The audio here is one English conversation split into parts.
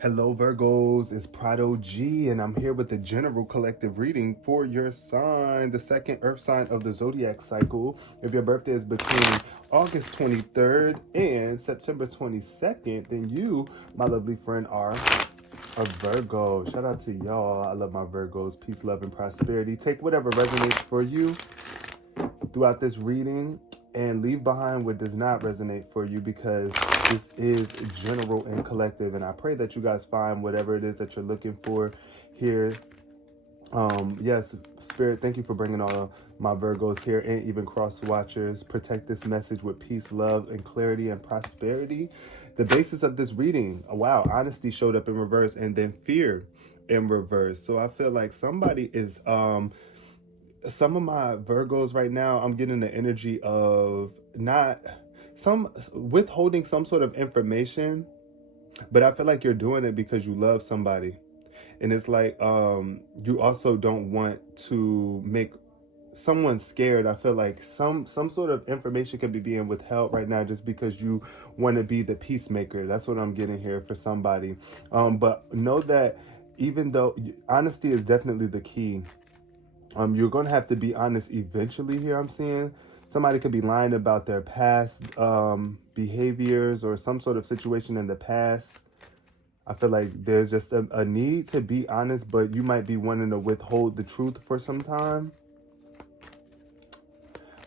Hello Virgos, it's Prado G, and I'm here with the general collective reading for your sign, the second earth sign of the zodiac cycle. If your birthday is between August 23rd and September 22nd, then you, my lovely friend, are a Virgo. Shout out to y'all. I love my Virgos. Peace, love, and prosperity. Take whatever resonates for you throughout this reading and leave behind what does not resonate for you, because this is general and collective, and I pray that you guys find whatever it is that you're looking for here. Yes, Spirit, thank you for bringing all my Virgos here and even cross watchers. Protect this message with peace, love, and clarity and prosperity. The basis of this reading, wow, honesty showed up in reverse, and then fear in reverse. So I feel like somebody is some of my Virgos right now, I'm getting the energy of not some withholding some sort of information, but I feel like you're doing it because you love somebody. And it's like you also don't want to make someone scared. I feel like some sort of information could be being withheld right now just because you want to be the peacemaker. That's what I'm getting here for somebody. But know that even though honesty is definitely the key, you're going to have to be honest eventually here. I'm seeing somebody could be lying about their past behaviors or some sort of situation in the past. I feel like there's just a need to be honest, but you might be wanting to withhold the truth for some time.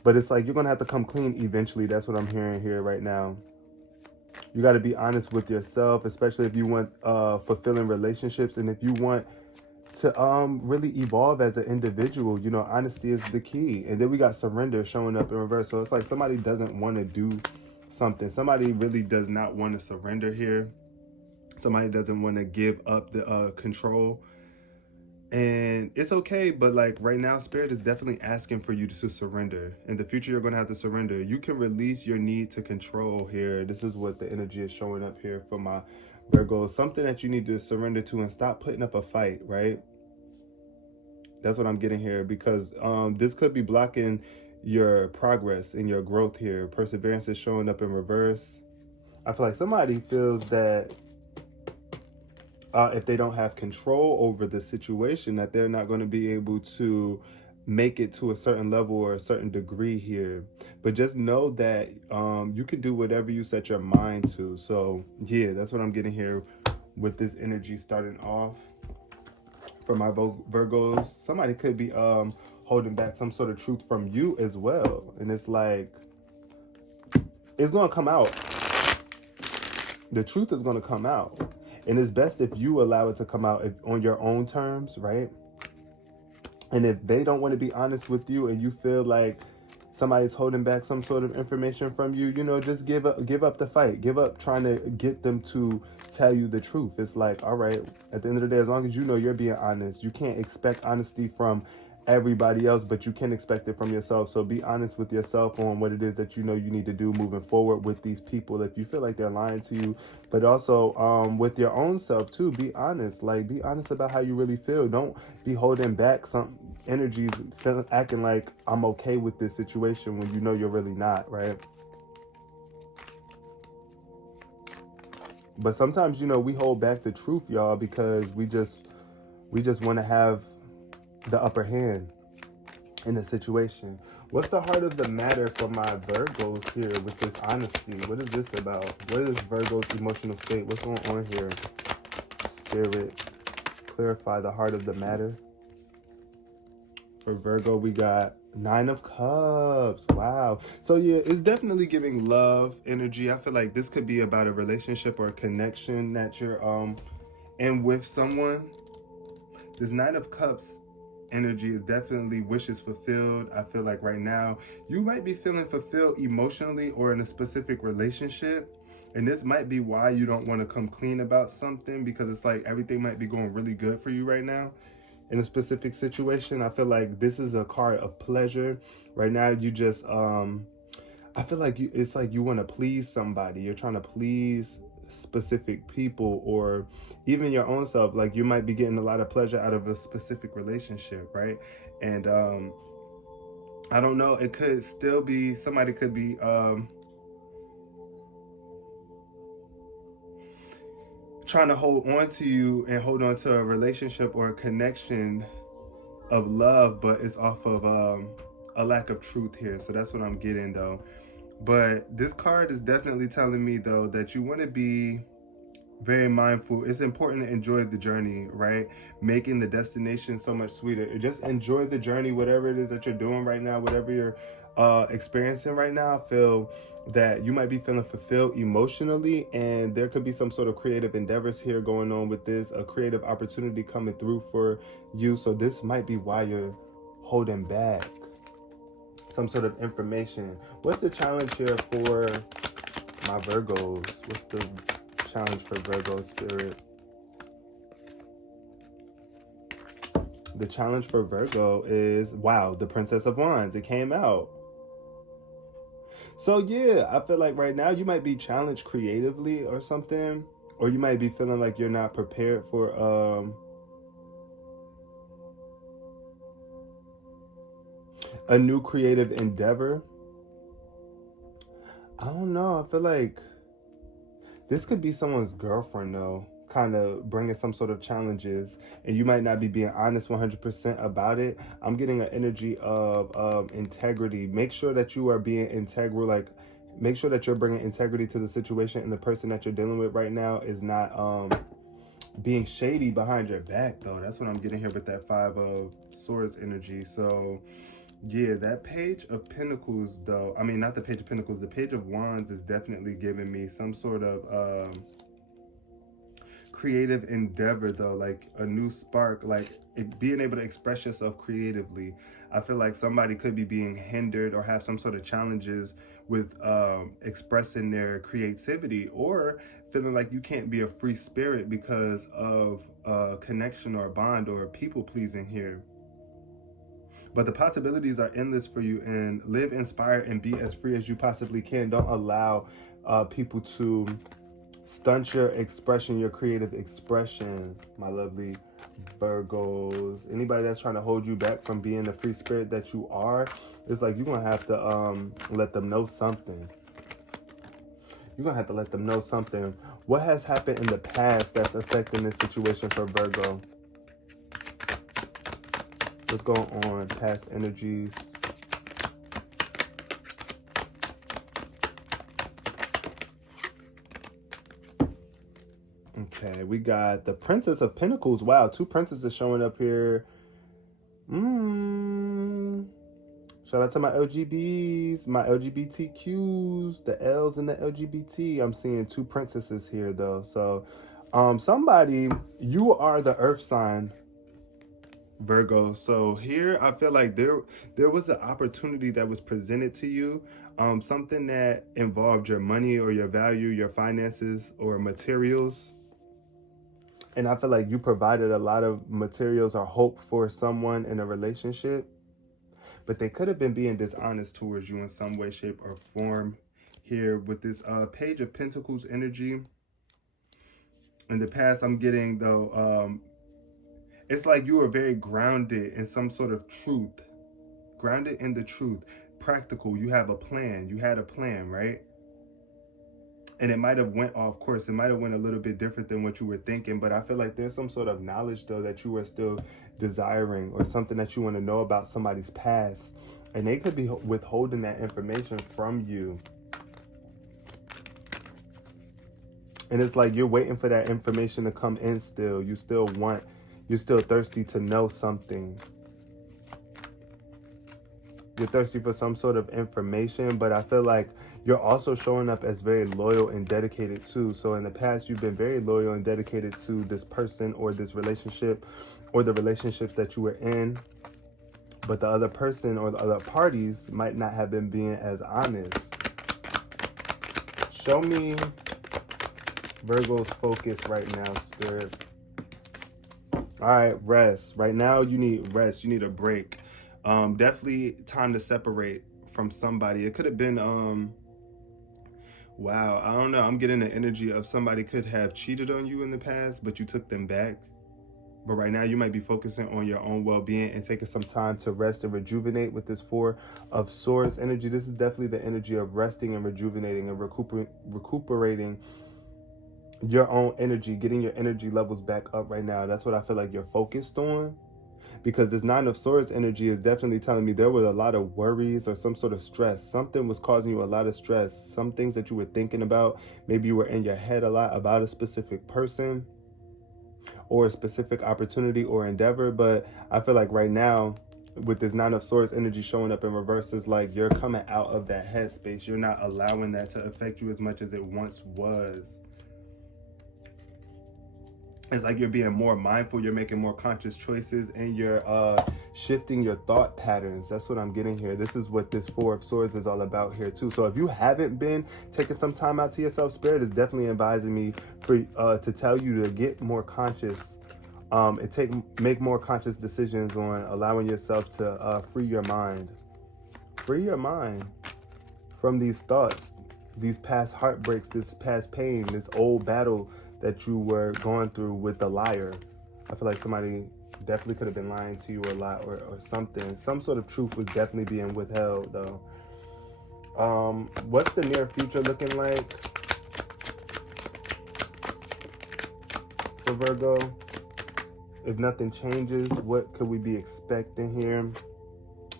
But it's like you're going to have to come clean eventually. That's what I'm hearing here right now. You got to be honest with yourself, especially if you want fulfilling relationships, and if you want to really evolve as an individual. You know, honesty is the key. And then we got surrender showing up in reverse. So it's like somebody doesn't want to do something. Somebody really does not want to surrender here. Somebody doesn't want to give up the control. And it's okay, but like right now, Spirit is definitely asking for you to surrender. In the future, you're going to have to surrender. You can release your need to control here. This is what the energy is showing up here for my Virgo. Something that you need to surrender to and stop putting up a fight, right? That's what I'm getting here, because this could be blocking your progress and your growth here. Perseverance is showing up in reverse. I feel like somebody feels that if they don't have control over the situation, that they're not going to be able to make it to a certain level or a certain degree here. But just know that you can do whatever you set your mind to. So yeah, that's what I'm getting here with this energy starting off. For my Virgos, somebody could be holding back some sort of truth from you as well. And it's like, it's going to come out. The truth is going to come out. And it's best if you allow it to come out on your own terms, right? And if they don't want to be honest with you and you feel like somebody's holding back some sort of information from you, you know, just give up the fight. Give up trying to get them to tell you the truth. It's like, all right, at the end of the day, as long as you know you're being honest, you can't expect honesty from everybody else, but you can expect it from yourself. So be honest with yourself on what it is that you know you need to do moving forward with these people if you feel like they're lying to you. But also with your own self too, be honest. Like, be honest about how you really feel. Don't be holding back some energies, acting like I'm okay with this situation when you know you're really not, right? But sometimes, you know, we hold back the truth, y'all, because we just want to have the upper hand in the situation. What's the heart of the matter for my Virgos here with this honesty? What is this about? What is Virgo's emotional state? What's going on here? Spirit, clarify the heart of the matter. For Virgo, we got 9 of Cups. Wow. So yeah, it's definitely giving love energy. I feel like this could be about a relationship or a connection that you're in with someone. This 9 of Cups energy is definitely wishes fulfilled. I feel like right now you might be feeling fulfilled emotionally or in a specific relationship, and this might be why you don't want to come clean about something, because it's like everything might be going really good for you right now in a specific situation. I feel like this is a card of pleasure right now. You just I feel like it's like you want to please somebody. You're trying to please specific people or even your own self. Like, you might be getting a lot of pleasure out of a specific relationship, right? And I don't know, it could still be, somebody could be trying to hold on to you and hold on to a relationship or a connection of love, but it's off of a lack of truth here. So that's what I'm getting though. But this card is definitely telling me though that you want to be very mindful. It's important to enjoy the journey, right? Making the destination so much sweeter. Just enjoy the journey, whatever it is that you're doing right now, whatever you're experiencing right now. Feel that you might be feeling fulfilled emotionally, and there could be some sort of creative endeavors here going on with this, a creative opportunity coming through for you. So this might be why you're holding back some sort of information. What's the challenge here for my Virgos? What's the challenge for Virgo spirit? The challenge for Virgo is, wow, the Princess of Wands. It came out. So yeah, I feel like right now you might be challenged creatively or something, or you might be feeling like you're not prepared for a new creative endeavor. I don't know. I feel like this could be someone's girlfriend though, kind of bringing some sort of challenges, and you might not be being honest 100% about it. I'm getting an energy of integrity. Make sure that you are being integral, like make sure that you're bringing integrity to the situation, and the person that you're dealing with right now is not being shady behind your back though. That's what I'm getting here with that 5 of Swords energy. So yeah, that Page of Pentacles though, I mean not the Page of Pentacles, the Page of Wands is definitely giving me some sort of creative endeavor though, like a new spark, like being able to express yourself creatively. I feel like somebody could be being hindered or have some sort of challenges with expressing their creativity, or feeling like you can't be a free spirit because of a connection or a bond or people pleasing here. But the possibilities are endless for you, and live inspired and be as free as you possibly can. Don't allow people to stunt your expression, your creative expression, my lovely Virgos. Anybody that's trying to hold you back from being the free spirit that you are, it's like you're going to have to let them know something. You're going to have to let them know something. What has happened in the past that's affecting this situation for Virgo? What's going on? Past energies. Okay, we got the Princess of Pentacles. Wow, 2 princesses showing up here. Shout out to my LGBs, my LGBTQs, the L's and the LGBT. I'm seeing 2 princesses here though. So somebody, you are the earth sign, Virgo. So here I feel like there was an opportunity that was presented to you, something that involved your money or your value, your finances or materials. And I feel like you provided a lot of materials or hope for someone in a relationship, but they could have been being dishonest towards you in some way, shape, or form here with this Page of Pentacles energy. In the past, I'm getting though, it's like you were very grounded in some sort of truth, grounded in the truth, practical. You have a plan. You had a plan, right? And it might have went off course. It might have went a little bit different than what you were thinking. But I feel like there's some sort of knowledge, though, that you are still desiring, or something that you want to know about somebody's past. And they could be withholding that information from you. And it's like you're waiting for that information to come in still. You're still thirsty to know something. You're thirsty for some sort of information, but I feel like you're also showing up as very loyal and dedicated too. So in the past, you've been very loyal and dedicated to this person or this relationship or the relationships that you were in. But the other person or the other parties might not have been being as honest. Show me Virgo's focus right now, Spirit. All right, rest. Right now, you need rest. You need a break. Definitely time to separate from somebody. It could have been, wow, I don't know. I'm getting the energy of somebody could have cheated on you in the past, but you took them back. But right now, you might be focusing on your own well-being and taking some time to rest and rejuvenate with this 4 of Swords energy. This is definitely the energy of resting and rejuvenating and recuperating your own energy, getting your energy levels back up right now. That's what I feel like you're focused on. Because this Nine of Swords energy is definitely telling me there were a lot of worries or some sort of stress. Something was causing you a lot of stress. Some things that you were thinking about. Maybe you were in your head a lot about a specific person or a specific opportunity or endeavor. But I feel like right now, with this Nine of Swords energy showing up in reverse, is like you're coming out of that headspace. You're not allowing that to affect you as much as it once was. It's like you're being more mindful, you're making more conscious choices, and you're shifting your thought patterns. That's what I'm getting here. This is what this Four of Swords is all about here too. So if you haven't been taking some time out to yourself, Spirit is definitely advising me for to tell you to get more conscious and make more conscious decisions on allowing yourself to free your mind. Free your mind from these thoughts, these past heartbreaks, this past pain, this old battle that you were going through with the liar. I feel like somebody definitely could have been lying to you a lot or something. Some sort of truth was definitely being withheld though. What's the near future looking like for Virgo? If nothing changes, what could we be expecting here?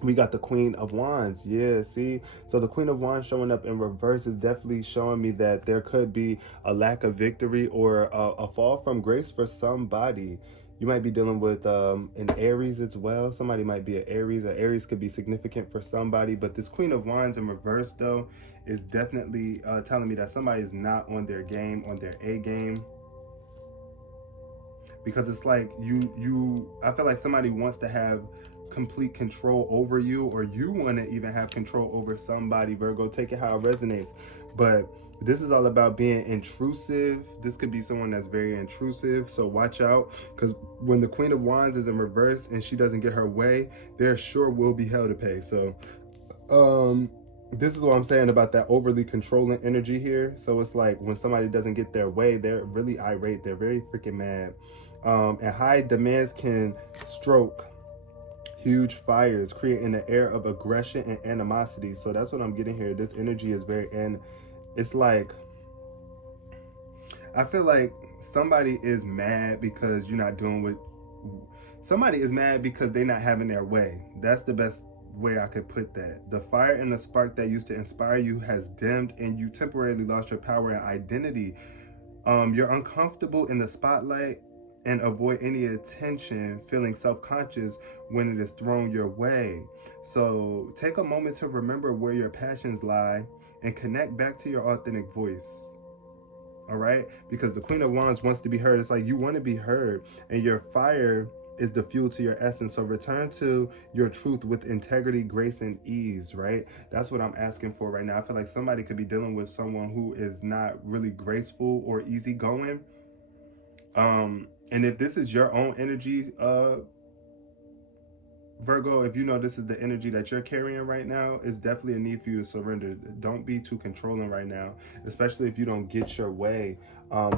We got the Queen of Wands. Yeah, see? So the Queen of Wands showing up in reverse is definitely showing me that there could be a lack of victory or a fall from grace for somebody. You might be dealing with an Aries as well. Somebody might be an Aries. An Aries could be significant for somebody. But this Queen of Wands in reverse, though, is definitely telling me that somebody is not on their game, on their A game. Because it's like I feel like somebody wants to have complete control over you, or you want to even have control over somebody, Virgo. Take it how it resonates. But this is all about being intrusive. This could be someone that's very intrusive, so watch out, because when the Queen of Wands is in reverse and she doesn't get her way, there sure will be hell to pay. So this is what I'm saying about that overly controlling energy here. So it's like when somebody doesn't get their way, they're really irate, they're very freaking mad. And high demands can stroke huge fires, creating an air of aggression and animosity. So that's what I'm getting here. This energy is very, and it's like, I feel like somebody is mad because you're not doing what, somebody is mad because they're not having their way. That's the best way I could put that. The fire and the spark that used to inspire you has dimmed, and you temporarily lost your power and identity. You're uncomfortable in the spotlight and avoid any attention, feeling self-conscious when it is thrown your way. So take a moment to remember where your passions lie and connect back to your authentic voice. All right? Because the Queen of Wands wants to be heard. It's like you want to be heard, and your fire is the fuel to your essence. So return to your truth with integrity, grace, and ease, right? That's what I'm asking for right now. I feel like somebody could be dealing with someone who is not really graceful or easygoing. And if this is your own energy, Virgo, if you know this is the energy that you're carrying right now, it's definitely a need for you to surrender. Don't be too controlling right now, especially if you don't get your way.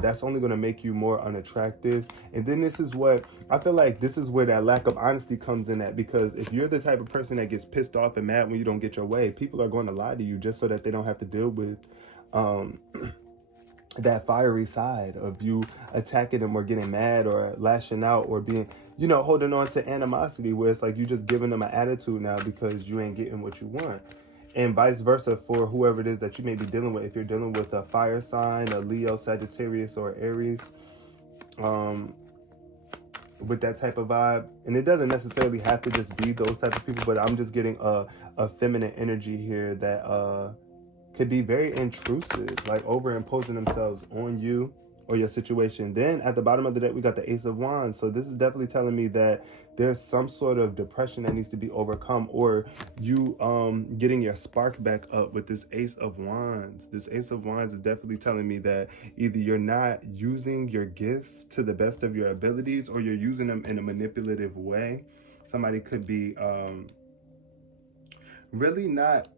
That's only going to make you more unattractive. And then this is what I feel like, this is where that lack of honesty comes in at, because if you're the type of person that gets pissed off and mad when you don't get your way, people are going to lie to you just so that they don't have to deal with that fiery side of you attacking them or getting mad or lashing out or being, you know, holding on to animosity, where it's like you just giving them an attitude now because you ain't getting what you want. And vice versa for whoever it is that you may be dealing with. If you're dealing with a fire sign, a Leo, Sagittarius, or Aries, with that type of vibe. And it doesn't necessarily have to just be those type of people, but I'm just getting a feminine energy here that could be very intrusive, like overimposing themselves on you or your situation. Then at the bottom of the deck, we got the Ace of Wands. So this is definitely telling me that there's some sort of depression that needs to be overcome, or you getting your spark back up with this Ace of Wands. This Ace of Wands is definitely telling me that either you're not using your gifts to the best of your abilities, or you're using them in a manipulative way. Somebody could be really not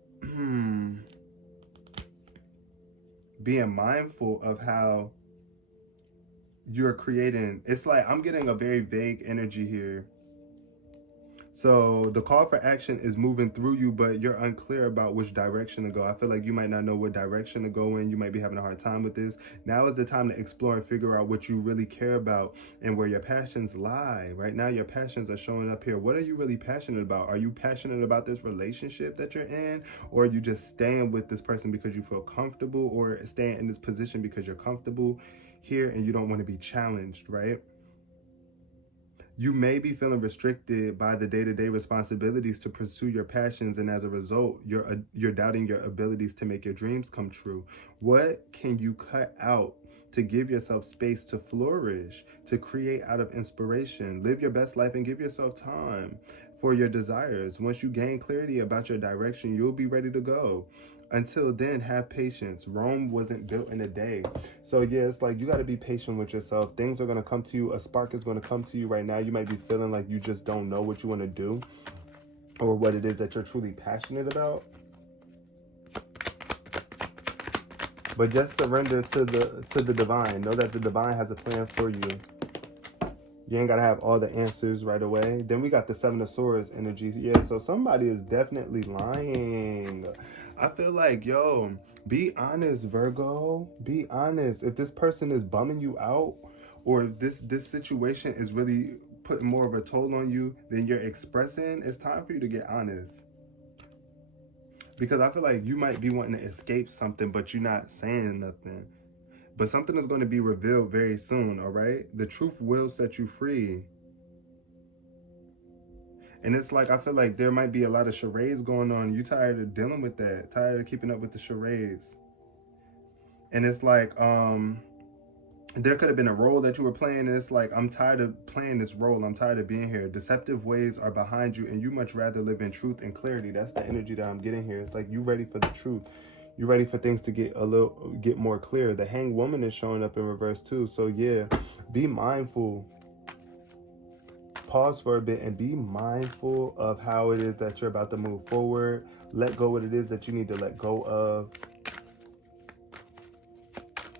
being mindful of how you're creating. It's like I'm getting a very vague energy here. So the call for action is moving through you, but you're unclear about which direction to go. I feel like you might not know what direction to go in. You might be having a hard time with this. Now is the time to explore and figure out what you really care about and where your passions lie. Right now, your passions are showing up here. What are you really passionate about? Are you passionate about this relationship that you're in? Or are you just staying with this person because you feel comfortable, or staying in this position because you're comfortable here and you don't want to be challenged, right? You may be feeling restricted by the day-to-day responsibilities to pursue your passions, and as a result, you're doubting your abilities to make your dreams come true. What can you cut out to give yourself space to flourish, to create out of inspiration? Live your best life and give yourself time for your desires. Once you gain clarity about your direction, you'll be ready to go. Until then, have patience. Rome wasn't built in a day. So yeah, it's like you got to be patient with yourself. Things are going to come to you. A spark is going to come to you right now. You might be feeling like you just don't know what you want to do or what it is that you're truly passionate about. But just surrender to the divine. Know that the divine has a plan for you. You ain't got to have all the answers right away. Then we got the Seven of Swords energy. Yeah, so somebody is definitely lying. I feel like, yo, be honest, Virgo. Be honest. If this person is bumming you out, or this situation is really putting more of a toll on you than you're expressing, it's time for you to get honest. Because I feel like you might be wanting to escape something, but you're not saying nothing. But something is going to be revealed very soon, all right? The truth will set you free. And it's like, I feel like there might be a lot of charades going on. You tired of dealing with that, tired of keeping up with the charades. And it's like, there could have been a role that you were playing, and it's like, I'm tired of playing this role. I'm tired of being here. Deceptive ways are behind you, and you much rather live in truth and clarity. That's the energy that I'm getting here. It's like, you ready for the truth. You're ready for things to get more clear. The Hanged Woman is showing up in reverse too. So yeah, be mindful. Pause for a bit and be mindful of how it is that you're about to move forward. Let go what it is that you need to let go of.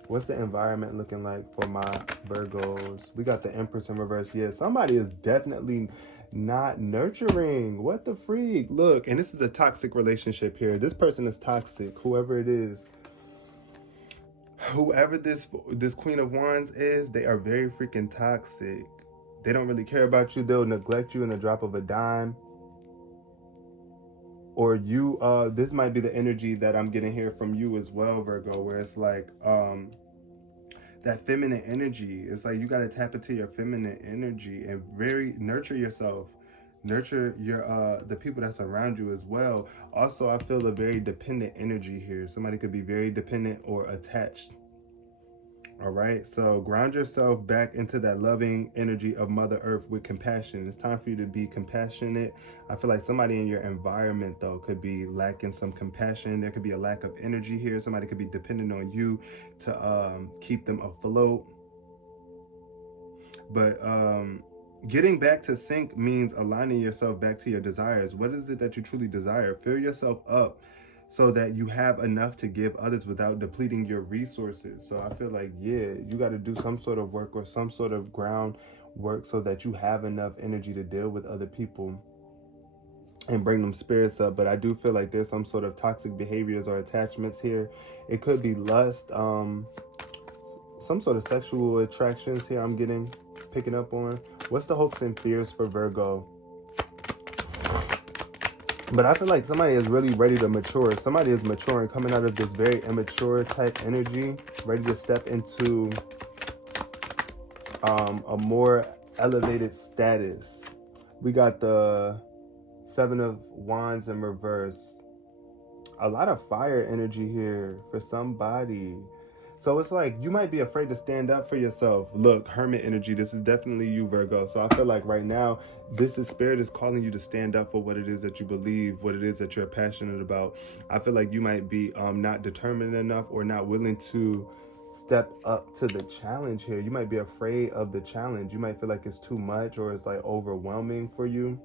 What's the environment looking like for my Virgos? We got the Empress in reverse. Yeah, somebody is definitely not nurturing. What the freak? Look, and this is a toxic relationship here. This person is toxic, whoever it is. Whoever this Queen of Wands is, they are very freaking toxic. They don't really care about you. They'll neglect you in the drop of a dime. Or you, this might be the energy that I'm getting here from you as well, Virgo, where it's like, that feminine energy. It's like you got to tap into your feminine energy and nurture yourself. Nurture your the people that's around you as well. Also, I feel a very dependent energy here. Somebody could be very dependent or attached. All right, so ground yourself back into that loving energy of Mother Earth with compassion. It's time for you to be compassionate. I feel like somebody in your environment, though, could be lacking some compassion. There could be a lack of energy here. Somebody could be dependent on you to keep them afloat. But getting back to sync means aligning yourself back to your desires. What is it that you truly desire? Fill yourself up so that you have enough to give others without depleting your resources. So I feel like, yeah, you got to do some sort of work or some sort of ground work so that you have enough energy to deal with other people and bring them spirits up. But I do feel like there's some sort of toxic behaviors or attachments here. It could be lust, some sort of sexual attractions here I'm picking up on. What's the hopes and fears for Virgo? But I feel like somebody is really ready to mature. Somebody is maturing, coming out of this very immature type energy, ready to step into a more elevated status. We got the Seven of Wands in reverse. A lot of fire energy here for somebody. So it's like you might be afraid to stand up for yourself. Look, Hermit energy, this is definitely you, Virgo. So I feel like right now, Spirit is calling you to stand up for what it is that you believe, what it is that you're passionate about. I feel like you might be not determined enough or not willing to step up to the challenge here. You might be afraid of the challenge. You might feel like it's too much or it's like overwhelming for you.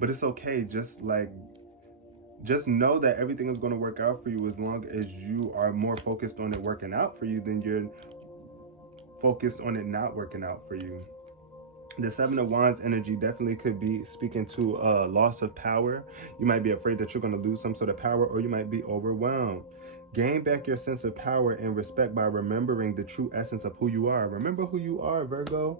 But it's okay. Just know that everything is going to work out for you as long as you are more focused on it working out for you than you're focused on it not working out for you. The Seven of Wands energy definitely could be speaking to a loss of power. You might be afraid that you're going to lose some sort of power, or you might be overwhelmed. Gain back your sense of power and respect by remembering the true essence of who you are. Remember who you are, Virgo.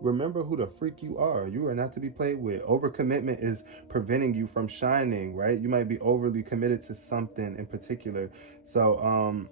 Remember who the freak you are. You are not to be played with. Overcommitment is preventing you from shining, right? You might be overly committed to something in particular. So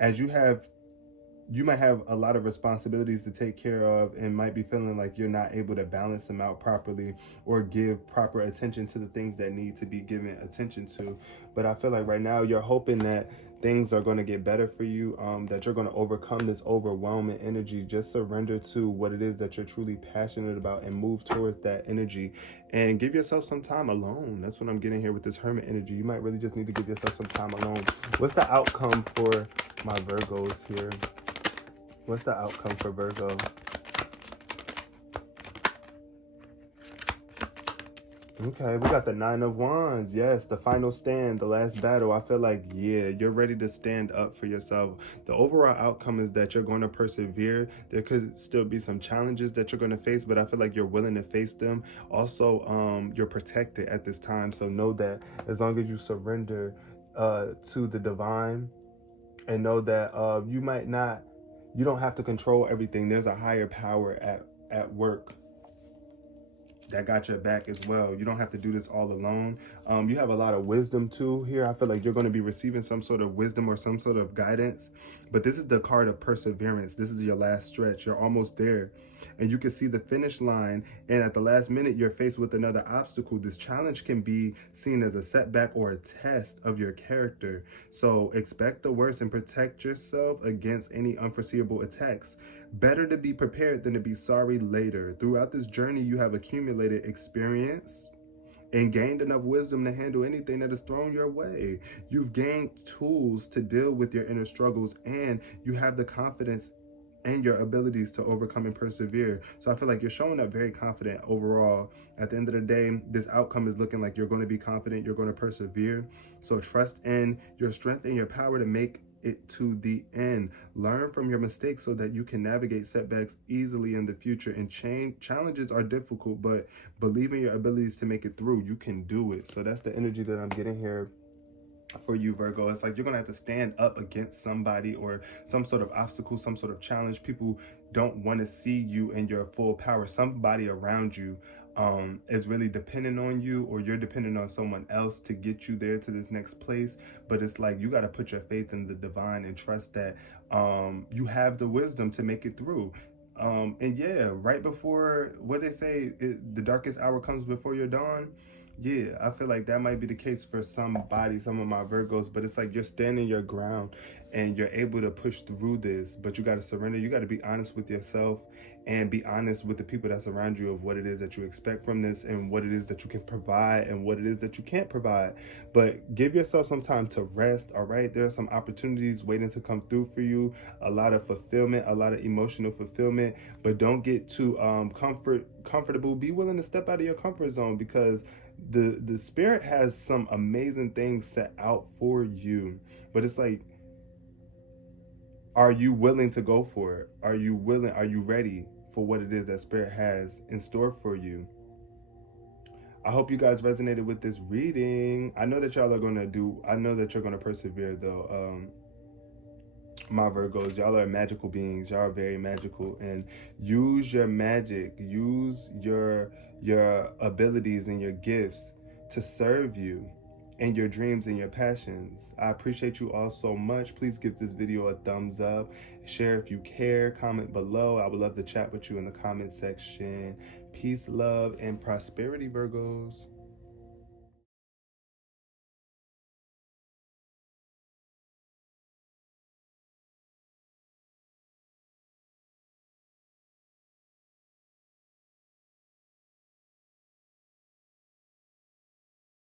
as you might have a lot of responsibilities to take care of and might be feeling like you're not able to balance them out properly or give proper attention to the things that need to be given attention to. But I feel like right now you're hoping that things are going to get better for you, that you're going to overcome this overwhelming energy. Just surrender to what it is that you're truly passionate about and move towards that energy, and give yourself some time alone. That's what I'm getting here with this Hermit energy. You might really just need to give yourself some time alone. What's the outcome for my Virgos here? What's the outcome for Virgo? Okay, we got the Nine of Wands. Yes, the final stand, the last battle. I feel like, yeah, you're ready to stand up for yourself. The overall outcome is that you're going to persevere. There could still be some challenges that you're going to face, but I feel like you're willing to face them. Also, you're protected at this time. So know that as long as you surrender to the divine, and know that you don't have to control everything. There's a higher power at work that got your back as well. You don't have to do this all alone. You have a lot of wisdom too here. I feel like you're going to be receiving some sort of wisdom or some sort of guidance. But this is the card of perseverance. This is your last stretch. You're almost there. And you can see the finish line. And at the last minute, you're faced with another obstacle. This challenge can be seen as a setback or a test of your character. So expect the worst and protect yourself against any unforeseeable attacks. Better to be prepared than to be sorry later. Throughout this journey, you have accumulated experience and gained enough wisdom to handle anything that is thrown your way. You've gained tools to deal with your inner struggles, and you have the confidence and your abilities to overcome and persevere. So I feel like you're showing up very confident overall. At the end of the day, this outcome is looking like you're going to be confident, you're going to persevere. So trust in your strength and your power to make it to the end. Learn from your mistakes so that you can navigate setbacks easily in the future. And challenges are difficult, but believe in your abilities to make it through. You can do it. So that's the energy that I'm getting here for you, Virgo. It's like you're gonna have to stand up against somebody or some sort of obstacle, some sort of challenge. People don't want to see you in your full power. Somebody around you is really dependent on you, or you're dependent on someone else to get you there to this next place. But it's like you got to put your faith in the divine and trust that you have the wisdom to make it through. And yeah, right before, what they say, the darkest hour comes before your dawn. Yeah, I feel like that might be the case for somebody, some of my Virgos, but it's like you're standing your ground and you're able to push through this, but you got to surrender. You got to be honest with yourself and be honest with the people that's around you of what it is that you expect from this and what it is that you can provide and what it is that you can't provide. But give yourself some time to rest, all right? There are some opportunities waiting to come through for you, a lot of fulfillment, a lot of emotional fulfillment, but don't get too comfortable. Be willing to step out of your comfort zone, because the spirit has some amazing things set out for you. But it's like, are you willing to go for it? Are you willing? Are you ready for what it is that spirit has in store for you? I hope you guys resonated with this reading. I know that y'all are going to I know that you're going to persevere though. My Virgos, y'all are magical beings. Y'all are very magical, and use your magic, use your abilities and your gifts to serve you and your dreams and your passions. I appreciate you all so much. Please give this video a thumbs up, share if you care, comment below. I would love to chat with you in the comment section. Peace, love, and prosperity, Virgos.